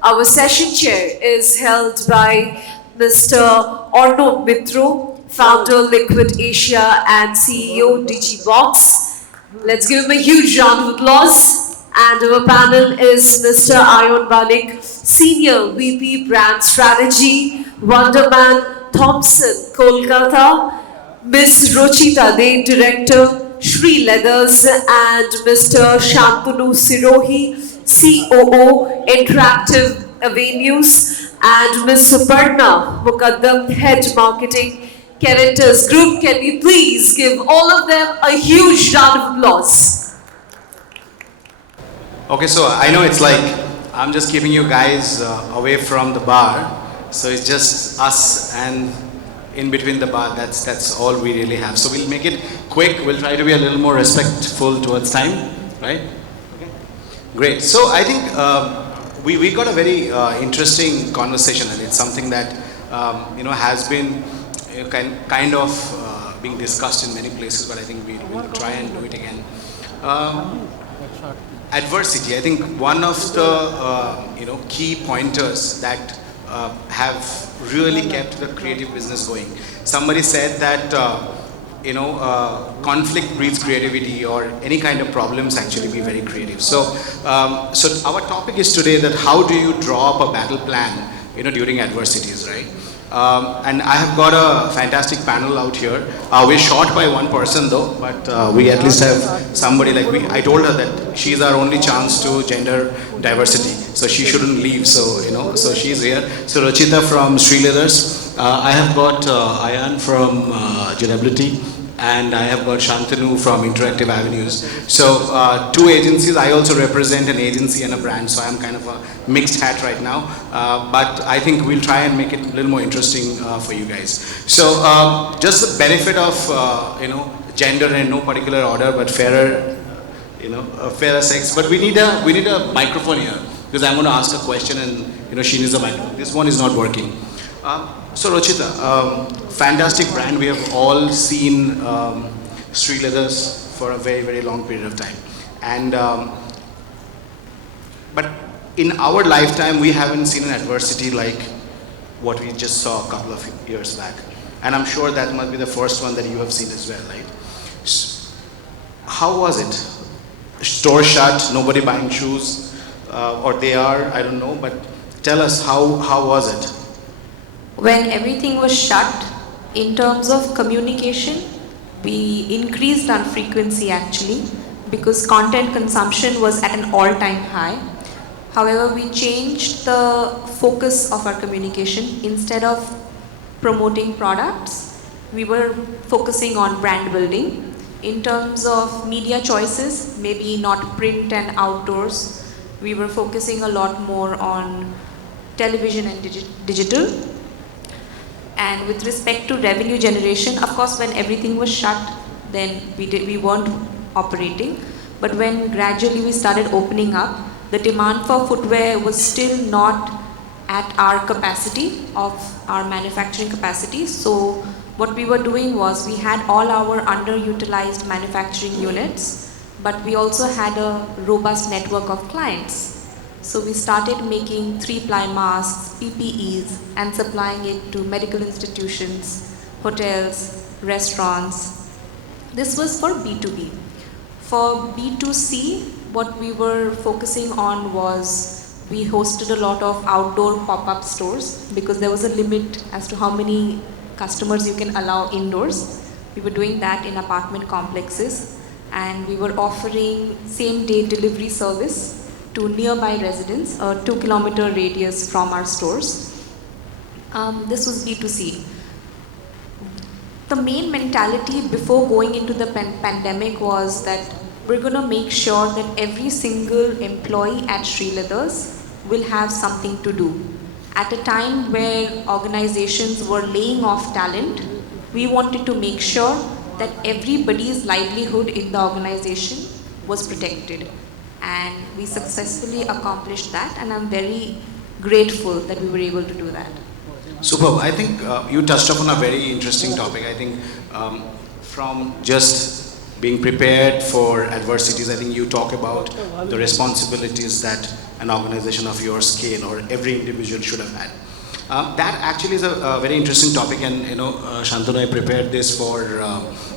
Our session chair is held by Mr. Arnab Mitra, founder Liquid Asia and CEO Digiboxx. Let's give him a huge round of applause. And our panel is Mr. Ayan Banik, Senior VP Brand Strategy, Wunderman Thompson Kolkata, Miss Rochita Dey, Director, Sreeleathers, and Mr. Shantanu Sirohi, COO, Interactive Avenues, and Ms. Suparna Mukaddam, Head Marketing, Characters Group. Can we please give all of them a huge round of applause? Okay, so I know it's like I'm just keeping you guys away from the bar, so it's just us and in between the bar. That's all we really have. So we'll make it quick. We'll try to be a little more respectful towards time, right? Okay. Great. So I think we got a very interesting conversation, and it's something that has been kind of being discussed in many places, but I think we'll try and do it again. Adversity. I think one of the key pointers that have really kept the creative business going. Somebody said that conflict breeds creativity, or any kind of problems actually be very creative. So our topic is today that how do you draw up a battle plan during adversities, right? And I have got a fantastic panel out here. We're short by one person though, but we at least have somebody like I told her that she's our only chance to gender diversity, so she shouldn't leave. So so she's here. So Rochita from Sreeleathers. I have got Ayan from Durability, and I have got Shantanu from Interactive Avenues. So two agencies. I also represent an agency and a brand, so I'm kind of a mixed hat right now. But I think we'll try and make it a little more interesting for you guys. So just the benefit of gender in no particular order, but fairer, fairer sex. But we need a microphone here, because I'm going to ask a question, and she needs a microphone. This one is not working. So Rochita, fantastic brand. We have all seen Sreeleathers for a very, very long period of time. And but in our lifetime, we haven't seen an adversity like what we just saw a couple of years back. And I'm sure that must be the first one that you have seen as well, right? How was it? Store shut, nobody buying shoes, or they are, I don't know, but tell us how was it? When everything was shut, in terms of communication, we increased our frequency actually, because content consumption was at an all-time high. However, we changed the focus of our communication. Instead of promoting products, we were focusing on brand building. In terms of media choices, maybe not print and outdoors, we were focusing a lot more on television and digital. And with respect to revenue generation, of course, when everything was shut, then we weren't operating. But when gradually we started opening up, the demand for footwear was still not at our capacity of our manufacturing capacity. So what we were doing was we had all our underutilized manufacturing units, but we also had a robust network of clients. So we started making 3-ply masks, PPEs, and supplying it to medical institutions, hotels, restaurants. This was for B2B. For B2C, what we were focusing on was we hosted a lot of outdoor pop-up stores, because there was a limit as to how many customers you can allow indoors. We were doing that in apartment complexes, and we were offering same-day delivery service to nearby residents, a 2-kilometer radius from our stores. This was B2C. The main mentality before going into the pandemic was that we're going to make sure that every single employee at Sreeleathers will have something to do. At a time where organizations were laying off talent, we wanted to make sure that everybody's livelihood in the organization was protected. And we successfully accomplished that, and I'm very grateful that we were able to do that. Superb. I think you touched upon a very interesting topic. I think from just being prepared for adversities. I think you talk about the responsibilities that an organization of your scale or every individual should have had. That actually is a very interesting topic, and Shantanu, I prepared this for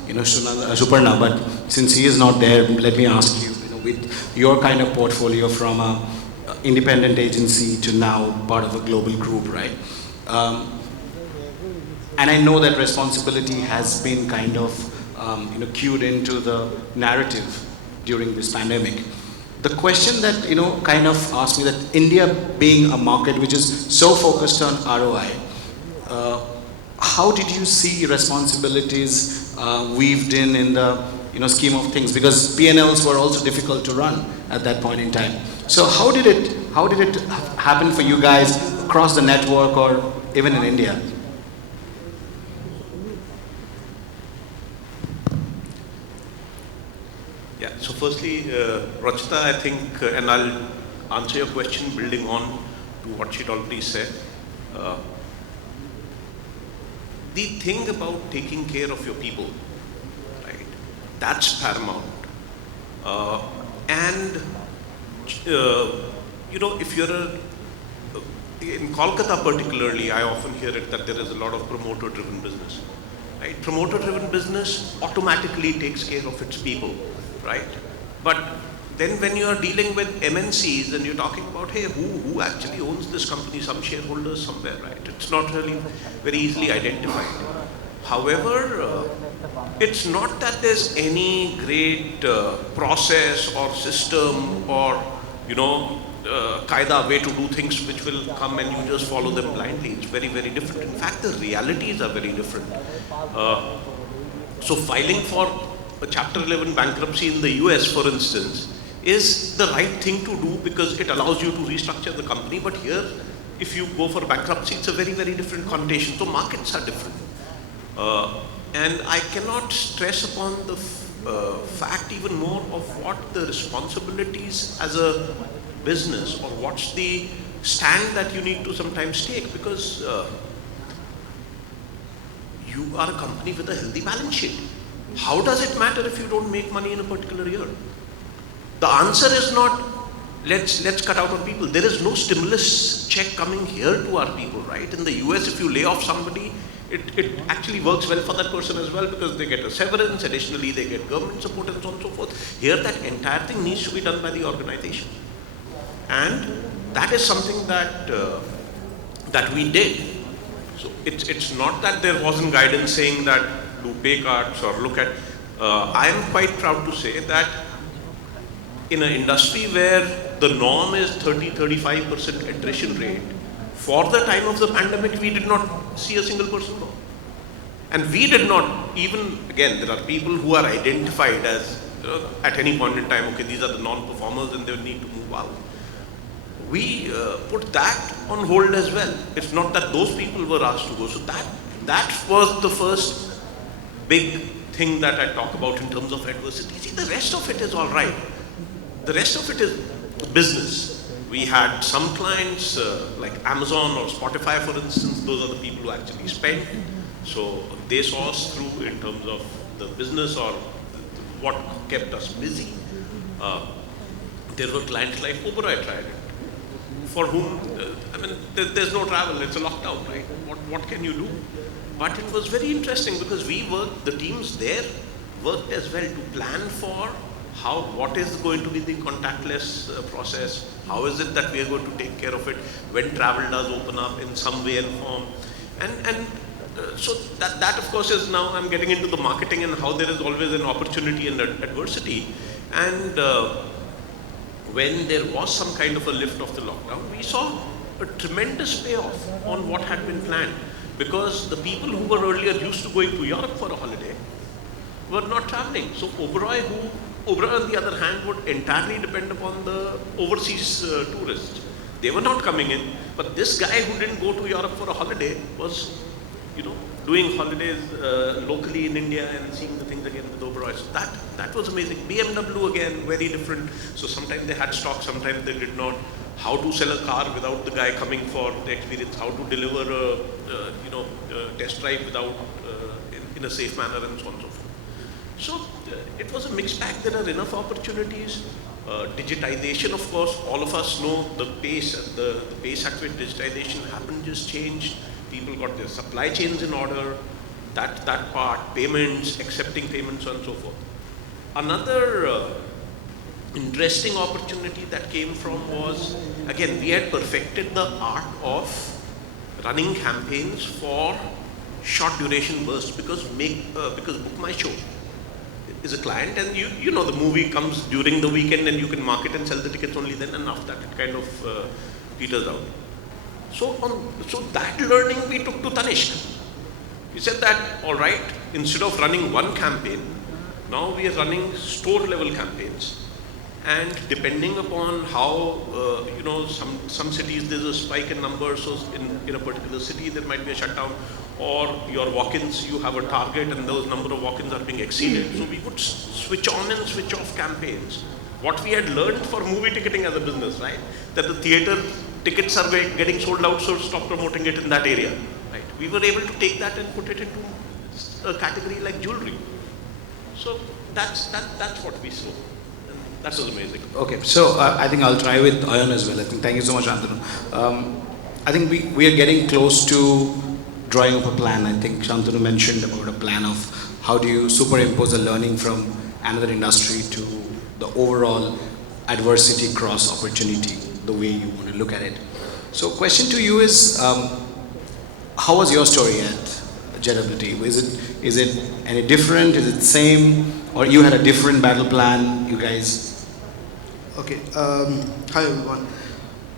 Suparna, but since he is not there, let me ask you, with your kind of portfolio from a independent agency to now part of a global group, right? And I know that responsibility has been kind of cued into the narrative during this pandemic. The question that kind of asked me, that India being a market which is so focused on ROI, how did you see responsibilities weaved in the scheme of things? Because P&Ls were also difficult to run at that point in time. So how did it happen for you guys across the network or even in India? Yeah, so firstly, Rochita, I think, and I'll answer your question building on to what she'd already said. The thing about taking care of your people, right, that's paramount. If you're in Kolkata particularly, I often hear it that there is a lot of promoter-driven business. Right? Promoter-driven business automatically takes care of its people, right? But then when you are dealing with MNCs and you're talking about, hey, who actually owns this company? Some shareholders somewhere, right? It's not really very easily identified. However, it's not that there's any great process or system or, qaida way to do things which will come and you just follow them blindly. It's very, very different. In fact, the realities are very different. So filing for a Chapter 11 bankruptcy in the US, for instance, is the right thing to do because it allows you to restructure the company. But here, if you go for bankruptcy, it's a very, very different connotation. So markets are different. And I cannot stress upon the fact even more of what the responsibilities as a business or what's the stand that you need to sometimes take, because you are a company with a healthy balance sheet. How does it matter if you don't make money in a particular year? The answer is not let's cut out on people. There is no stimulus check coming here to our people, right? In the US, if you lay off somebody, it actually works well for that person as well because they get a severance, additionally they get government support and so on and so forth. Here that entire thing needs to be done by the organization. And that is something that we did. So it's not that there wasn't guidance saying that do pay cuts or look at, I am quite proud to say that in an industry where the norm is 30-35% attrition rate, for the time of the pandemic, we did not see a single person go. And we did not even, again, there are people who are identified as, at any point in time, okay, these are the non-performers and they will need to move out. We put that on hold as well. It's not that those people were asked to go. So that was the first big thing that I talk about in terms of adversity. See, the rest of it is all right. The rest of it is business. We had some clients like Amazon or Spotify, for instance. Those are the people who actually spent. So they saw us through in terms of the business or what kept us busy. There were clients like Uber, I tried it, for whom, there's no travel, it's a lockdown, right? What can you do? But it was very interesting because the teams there worked as well to plan for what is going to be the contactless process, how is it that we are going to take care of it when travel does open up in some way and form. So that of course is now I'm getting into the marketing and how there is always an opportunity and adversity. And when there was some kind of a lift of the lockdown, we saw a tremendous payoff on what had been planned, because the people who were earlier used to going to Europe for a holiday were not traveling. So Oberoi, on the other hand, would entirely depend upon the overseas tourists. They were not coming in, but this guy who didn't go to Europe for a holiday was, doing holidays locally in India and seeing the things again with Oberoi. So that was amazing. BMW again, very different. So sometimes they had stock, sometimes they did not. How to sell a car without the guy coming for the experience, how to deliver a test drive without in a safe manner, and so on and so forth. So it was a mixed bag. There are enough opportunities. Digitization, of course, all of us know the pace at which digitization happened just changed. People got their supply chains in order, that part, payments, accepting payments, and so forth. Another interesting opportunity that came from was, again, we had perfected the art of running campaigns for short duration bursts because Book My Show is a client, and you know the movie comes during the weekend and you can market and sell the tickets only then, and after that it kind of peters out. So that learning we took to Tanishq. We said that, all right, instead of running one campaign, now we are running store level campaigns. And depending upon how, some cities there's a spike in numbers, so in a particular city there might be a shutdown, or your walk-ins, you have a target and those number of walk-ins are being exceeded. So we would switch on and switch off campaigns. What we had learned for movie ticketing as a business, right? That the theater tickets are getting sold out, so stop promoting it in that area, right? We were able to take that and put it into a category like jewelry. So that's what we saw. That was amazing. Okay, so I think I'll try with Ayan as well. I think thank you so much, Shantanu. I think we are getting close to drawing up a plan. I think Shantanu mentioned about a plan of how do you superimpose the learning from another industry to the overall adversity cross opportunity, the way you want to look at it. So question to you is, how was your story at JWT? Is it any different? Is it same? Or you had a different battle plan, you guys? Okay, hi everyone.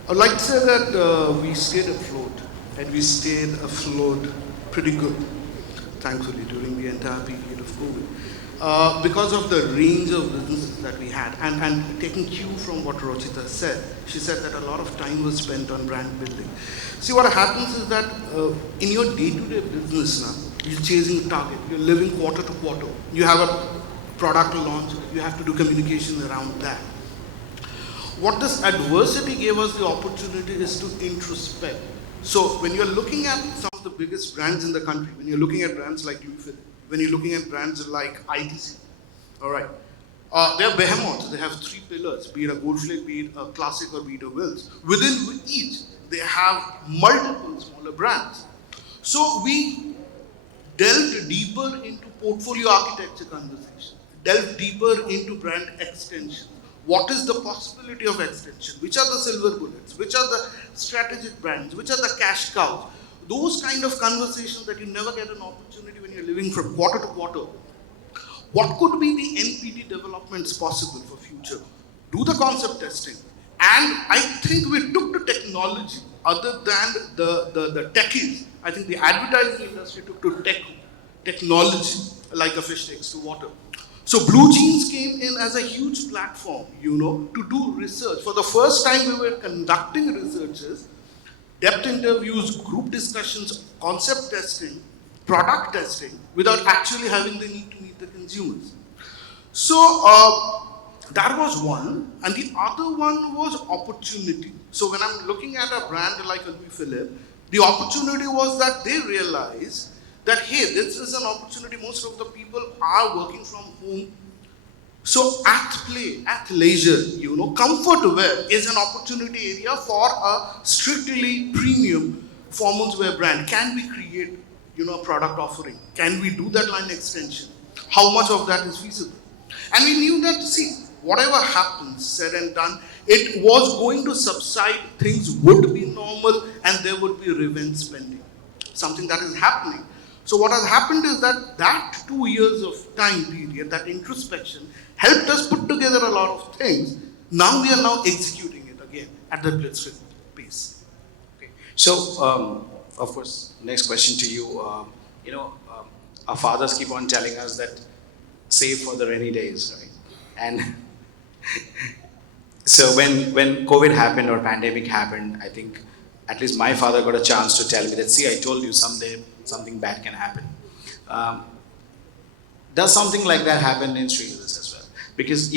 I would like to say that we stayed afloat, and we stayed afloat pretty good, thankfully, during the entire period of COVID. Because of the range of businesses that we had, and taking cue from what Rochita said, she said that a lot of time was spent on brand building. See, what happens is that in your day-to-day business now, you're chasing a target, you're living quarter to quarter, you have a product launch, you have to do communication around that. What this adversity gave us the opportunity is to introspect. So when you're looking at some of the biggest brands in the country, when you're looking at brands like LIQVD, when you're looking at brands like ITC, all right, they're behemoths. They have three pillars, be it a Goldflake, be it a Classic, or be it a Wills. Within each, they have multiple smaller brands. So we delved deeper into portfolio architecture conversation, delved deeper into brand extension. What is the possibility of extension? Which are the silver bullets? Which are the strategic brands? Which are the cash cows? Those kind of conversations that you never get an opportunity when you're living from quarter to quarter. What could be the NPD developments possible for future? Do the concept testing. And I think we took the technology other than the techies. I think the advertising industry took to technology like a fish takes to water. So Blue Jeans came in as a huge platform, to do research. For the first time we were conducting researches, depth interviews, group discussions, concept testing, product testing, without actually having the need to meet the consumers. So that was one, and the other one was opportunity. So when I'm looking at a brand like Louis Philippe, the opportunity was that they realized that, hey, this is an opportunity. Most of the people are working from home. So at play, at leisure, comfort wear is an opportunity area for a strictly premium performance wear brand. Can we create, a product offering? Can we do that line extension? How much of that is feasible? And we knew that, see, whatever happens, said and done, it was going to subside, things would be normal, and there would be revenge spending. Something that is happening. So what has happened is that 2 years of time period, that introspection, helped us put together a lot of things. Now we are executing it again at the blitzkrieg pace. Okay. So, of course, next question to you. Our fathers keep on telling us that save for the rainy days, right? And so when COVID happened or pandemic happened, I think at least my father got a chance to tell me that, see, I told you someday something bad can happen. Does something like that happen in Sreeleathers as well? Because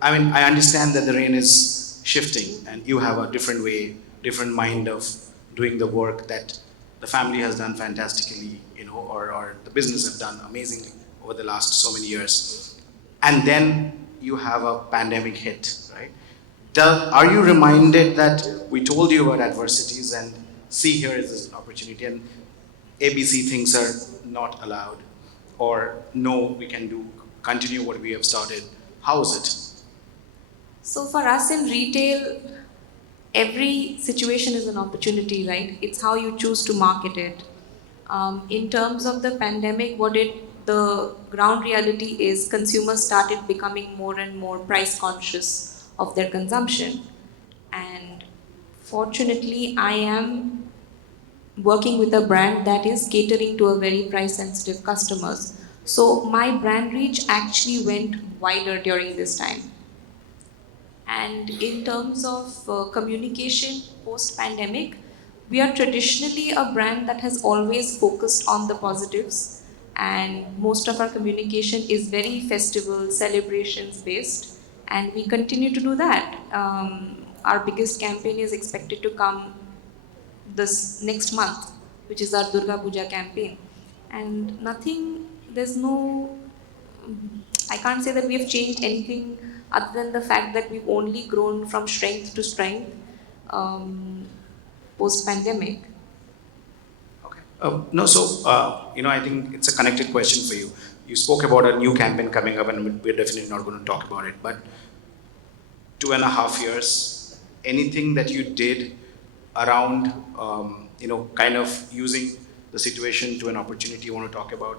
I understand that the rain is shifting and you have a different way, different mind of doing the work that the family has done fantastically, or the business have done amazingly over the last so many years. and then you have a pandemic hit, right? Are you reminded that we told you about adversities and see here is an opportunity and ABC things are not allowed, or no, we can continue what we have started? How is it? So for us in retail, every situation is an opportunity, right? It's how you choose to market it. In terms of the pandemic, the ground reality is consumers started becoming more and more price conscious of their consumption. And fortunately, I am working with a brand that is catering to a very price sensitive customers. So my brand reach actually went wider during this time. And in terms of communication post pandemic, we are traditionally a brand that has always focused on the positives, and most of our communication is very festival, celebrations based, and we continue to do that. Our biggest campaign is expected to come this next month, which is our Durga Puja campaign. And there's no, I can't say that we have changed anything other than the fact that we've only grown from strength to strength post pandemic. Okay. No, so, I think it's a connected question for you. You spoke about a new campaign coming up, and we're definitely not going to talk about it, but 2.5 years, anything that you did around, kind of using the situation to an opportunity you want to talk about?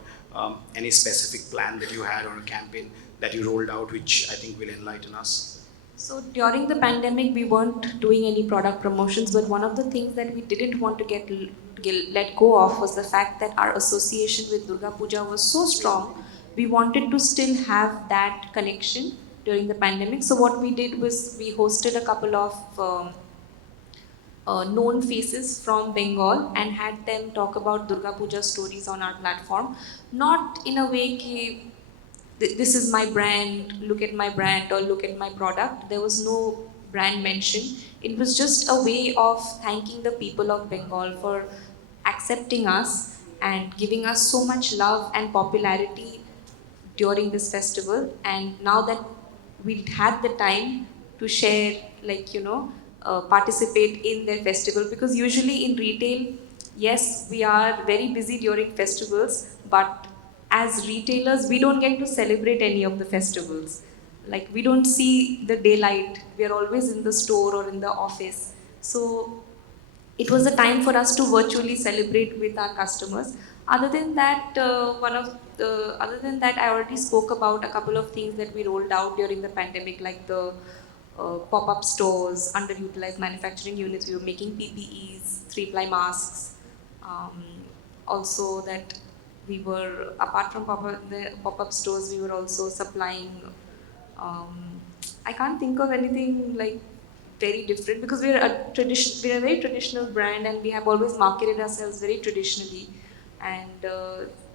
Any specific plan that you had or a campaign that you rolled out, which I think will enlighten us? So during the pandemic, we weren't doing any product promotions, but one of the things that we didn't want to get let go of was the fact that our association with Durga Puja was so strong. We wanted to still have that connection during the pandemic. So what we did was we hosted a couple of known faces from Bengal and had them talk about Durga Puja stories on our platform. Not in a way ki, this is my brand, look at my brand or look at my product. There was no brand mention. It was just a way of thanking the people of Bengal for accepting us and giving us so much love and popularity during this festival. And now that we had the time to share, participate in their festival, because usually in retail, yes, we are very busy during festivals, but as retailers, we don't get to celebrate any of the festivals. Like, we don't see the daylight. We are always in the store or in the office. So it was a time for us to virtually celebrate with our customers. Other than that, I already spoke about a couple of things that we rolled out during the pandemic, like the pop-up stores, underutilized manufacturing units. We were making PPEs, three-ply masks. Also, that we were, apart from the pop-up stores, we were also supplying. I can't think of anything like very different, because we're a very traditional brand, and we have always marketed ourselves very traditionally, and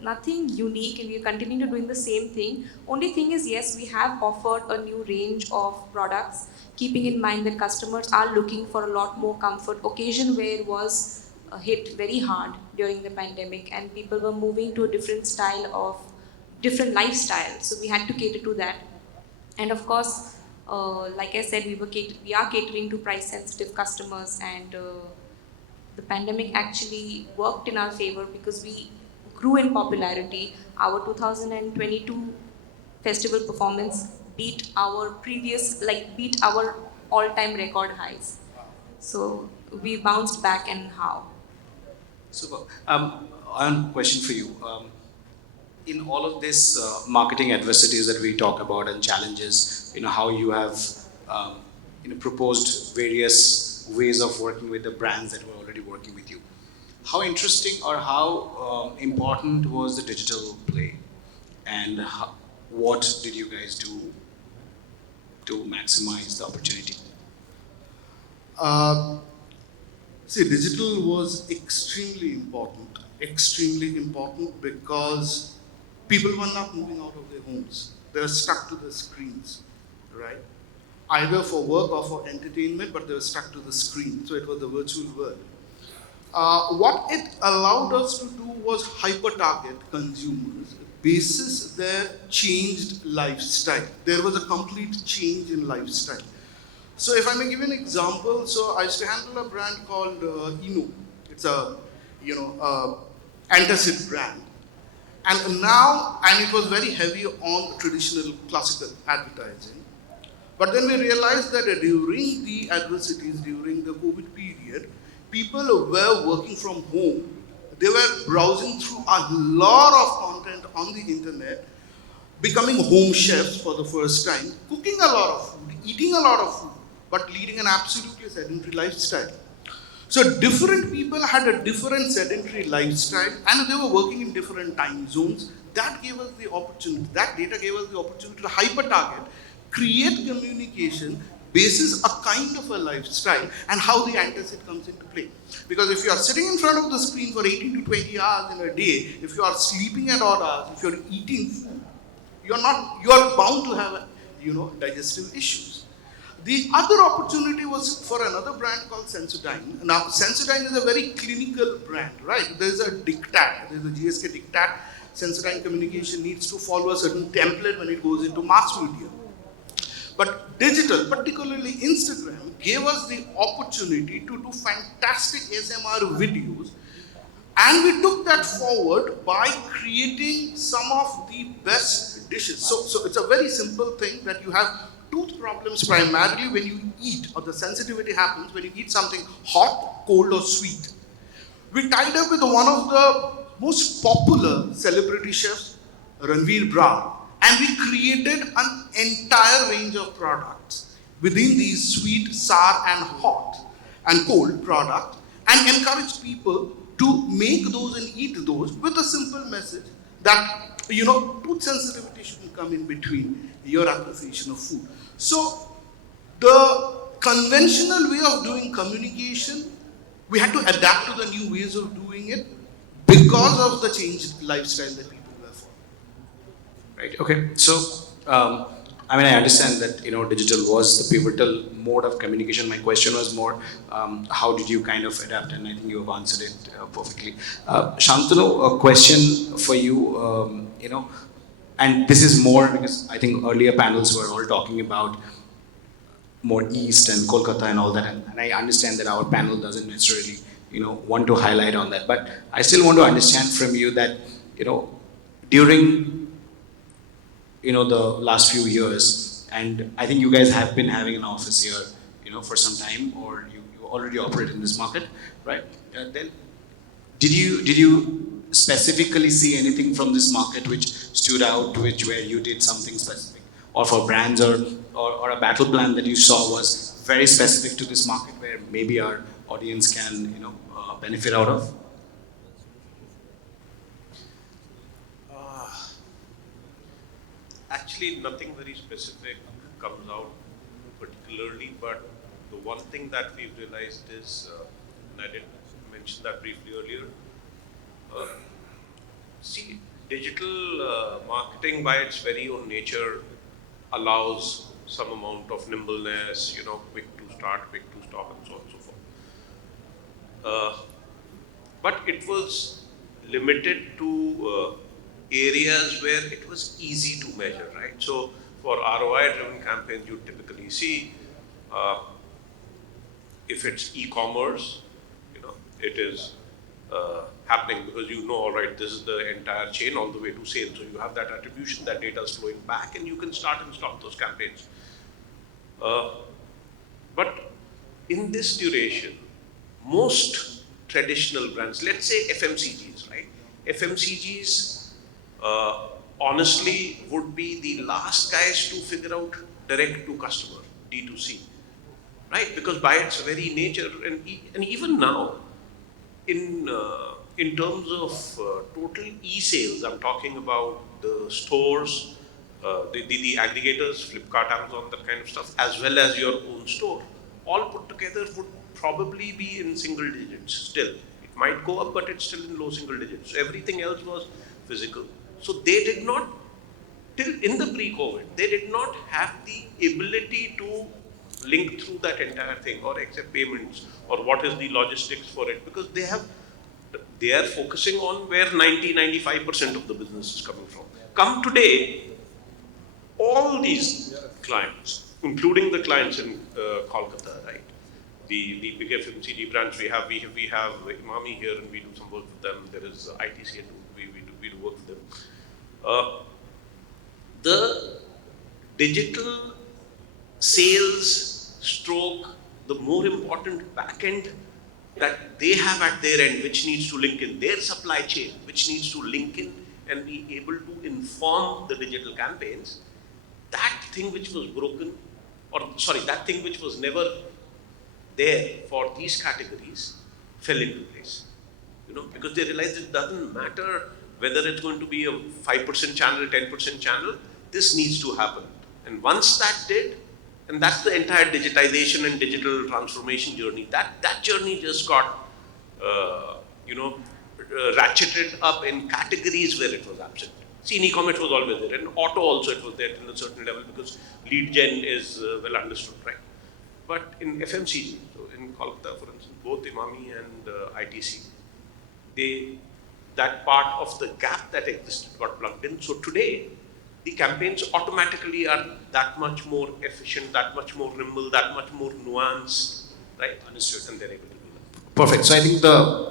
nothing unique, and we're continuing to doing the same thing. Only thing is, yes, we have offered a new range of products, keeping in mind that customers are looking for a lot more comfort. Occasion wear was hit very hard during the pandemic, and people were moving to a different lifestyle, so we had to cater to that. And of course, like I said, we are catering to price-sensitive customers, and the pandemic actually worked in our favor because we grew in popularity. Our 2022 festival performance beat our all-time record highs. So we bounced back, and how? Super. One question for you. In all of this marketing adversities that we talk about and challenges, how you have proposed various ways of working with the brands that were already working with you. How interesting or how important was the digital play, and what did you guys do to maximize the opportunity? See, digital was extremely important because people were not moving out of their homes. They were stuck to the screens, right? Either for work or for entertainment, but they were stuck to the screen. So it was the virtual world. What it allowed us to do was hyper-target consumers basis their changed lifestyle. There was a complete change in lifestyle. So if I may give you an example, so I used to handle a brand called Inu. It's a, antacid brand. And now, and it was very heavy on traditional classical advertising. But then we realized that during the adversities, during the COVID period, people were working from home. They were browsing through a lot of content on the internet, becoming home chefs for the first time, cooking a lot of food, eating a lot of food, but leading an absolutely sedentary lifestyle. So different people had a different sedentary lifestyle and they were working in different time zones. That gave us the opportunity, that data gave us the opportunity to hyper target, create communication, basis a kind of a lifestyle and how the antacid comes into play. Because if you are sitting in front of the screen for 18 to 20 hours in a day, if you are sleeping at odd hours, if you are eating food, you are bound to have, digestive issues. The other opportunity was for another brand called Sensodyne. Now, Sensodyne is a very clinical brand, right? There's a diktat, there's a GSK diktat. Sensodyne communication needs to follow a certain template when it goes into mass media. But digital, particularly Instagram, gave us the opportunity to do fantastic SMR videos. And we took that forward by creating some of the best dishes. So it's a very simple thing that you have tooth problems primarily when you eat, or the sensitivity happens when you eat something hot, cold, or sweet. We tied up with one of the most popular celebrity chefs, Ranveer Brar, and we created an entire range of products within these sweet, sour, and hot and cold product, and encourage people to make those and eat those with a simple message that, tooth sensitivity shouldn't come in between your appreciation of food. So the conventional way of doing communication, we had to adapt to the new ways of doing it because of the changed lifestyle that people were following. Right. Okay. So, I understand that digital was the pivotal mode of communication. My question was more, how did you kind of adapt? And I think you have answered it perfectly. Shantanu, a question for you. And this is more because I think earlier panels were all talking about more East and Kolkata and all that, and I understand that our panel doesn't necessarily want to highlight on that, but I still want to understand from you that during the last few years, and I think you guys have been having an office here for some time, or you already operate in this market, right? Then did you specifically see anything from this market which stood out, where you did something specific, or for brands, or a battle plan that you saw was very specific to this market where maybe our audience can benefit out of? Actually, nothing very specific comes out particularly, but the one thing that we've realized is, and I did mention that briefly earlier, digital marketing by its very own nature allows some amount of nimbleness, quick to start, quick to stop, and so on and so forth. But it was limited to areas where it was easy to measure, right? So for ROI-driven campaigns, you typically see if it's e-commerce, it is happening because all right, this is the entire chain all the way to sales. So you have that attribution, that data is flowing back, and you can start and stop those campaigns. But in this duration, most traditional brands, let's say FMCGs, right? FMCGs, honestly, would be the last guys to figure out direct to customer, D2C, right? Because by its very nature, and even now, in terms of total e-sales, I'm talking about the stores, the aggregators, Flipkart, Amazon, that kind of stuff, as well as your own store, all put together would probably be in single digits still. It might go up, but it's still in low single digits. So everything else was physical. So they did not, till in the pre-COVID, they did not have the ability to link through that entire thing or accept payments or what is the logistics for it, because they have they are focusing on where 95% of the business is coming from. Come today, all these clients, including the clients in Kolkata, right? The big FMCG brands we have Imami here and we do some work with them. There is ITC and we do work with them. The digital sales stroke, the more important back end that they have at their end, which needs to link in their supply chain, which needs to link in and be able to inform the digital campaigns, that thing which was broken, that thing which was never there for these categories fell into place. Because they realized it doesn't matter whether it's going to be a 5% channel, 10% channel, this needs to happen. And once that did, and that's the entire digitization and digital transformation journey, that journey just got, ratcheted up in categories where it was absent. See, in e-commerce was always there, and auto also it was there till a certain level because lead gen is well understood, right? But in FMCG, so in Kolkata, for instance, both Imami and ITC, that part of the gap that existed got plugged in. So today, the campaigns automatically are that much more efficient, that much more nimble, that much more nuanced, right? Understood, and they're able to do that. Perfect. So I think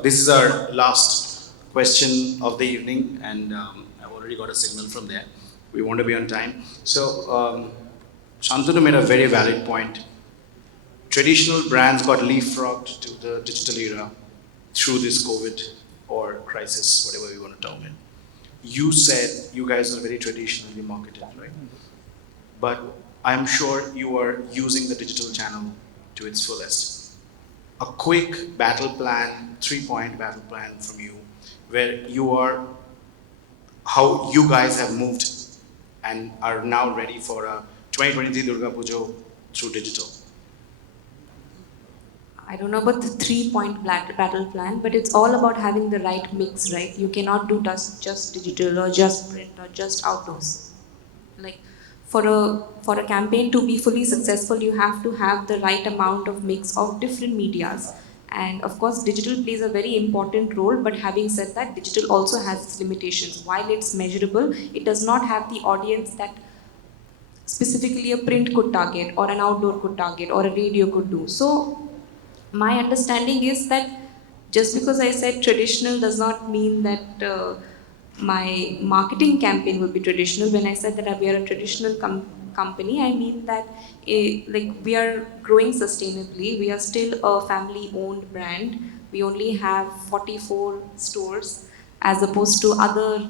this is our last question of the evening, and I've already got a signal from there. We want to be on time. So Shantanu made a very valid point. Traditional brands got leapfrogged to the digital era through this COVID or crisis, whatever we want to term it. You said you guys are very traditionally marketed, right? But I'm sure you are using the digital channel to its fullest. A quick battle plan, 3-point battle plan from you, where you are, how you guys have moved and are now ready for a 2023 Durga Puja through digital. I don't know about the 3-point battle plan, but it's all about having the right mix, right? You cannot do just digital or just print or just outdoors. Like for a campaign to be fully successful, you have to have the right amount of mix of different medias. And of course, digital plays a very important role, but having said that, digital also has its limitations. While it's measurable, it does not have the audience that specifically a print could target or an outdoor could target or a radio could do. So my understanding is that just because I said traditional does not mean that my marketing campaign will be traditional. When I said that we are a traditional company, I mean that we are growing sustainably. We are still a family-owned brand. We only have 44 stores as opposed to other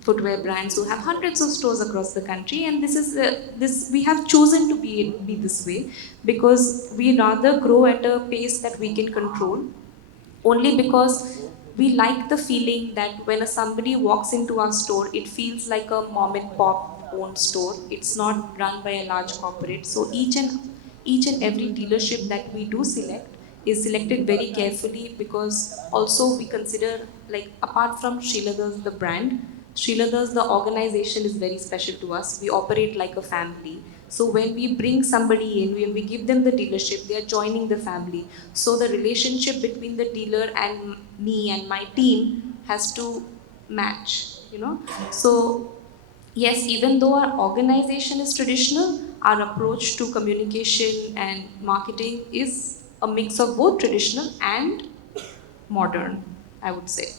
footwear brands who have hundreds of stores across the country, and this we have chosen to be this way because we rather grow at a pace that we can control, only because we like the feeling that when somebody walks into our store, it feels like a mom and pop owned store. It's not run by a large corporate. So each and every dealership that we do select is selected very carefully, because also we consider, like, apart from Sreeleathers the brand, Sreeleathers the organization is very special to us. We operate like a family. So when we bring somebody in, when we give them the dealership, they are joining the family. So the relationship between the dealer and me and my team has to match, So yes, even though our organization is traditional, our approach to communication and marketing is a mix of both traditional and modern, I would say.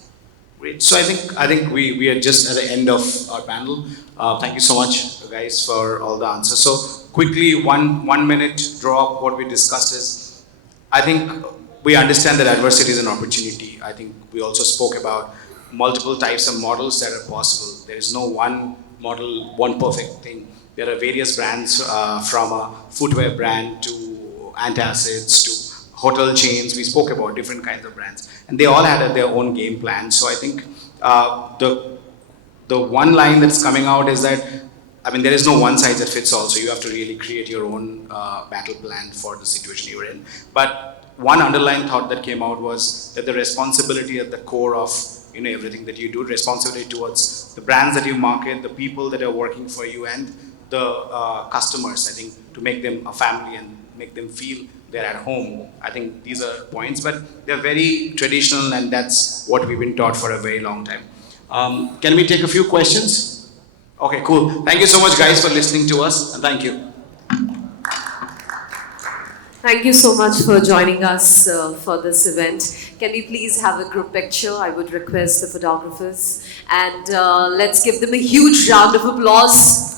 Great. So I think we are just at the end of our panel. Thank you so much, guys, for all the answers. So quickly, one minute draw up what we discussed is, I think we understand that adversity is an opportunity. I think we also spoke about multiple types of models that are possible. There is no one model, one perfect thing. There are various brands, from a footwear brand to antacids to hotel chains. We spoke about different kinds of brands, and they all had their own game plan. So I think the one line that's coming out is that, there is no one size that fits all. So you have to really create your own battle plan for the situation you're in. But one underlying thought that came out was that the responsibility at the core of everything that you do, responsibility towards the brands that you market, the people that are working for you, and the customers. I think to make them a family and make them feel they're at home. I think these are points, but they're very traditional, and that's what we've been taught for a very long time. Can we take a few questions? Okay, cool. Thank you so much, guys, for listening to us, and thank you. Thank you so much for joining us for this event. Can we please have a group picture? I would request the photographers. And let's give them a huge round of applause.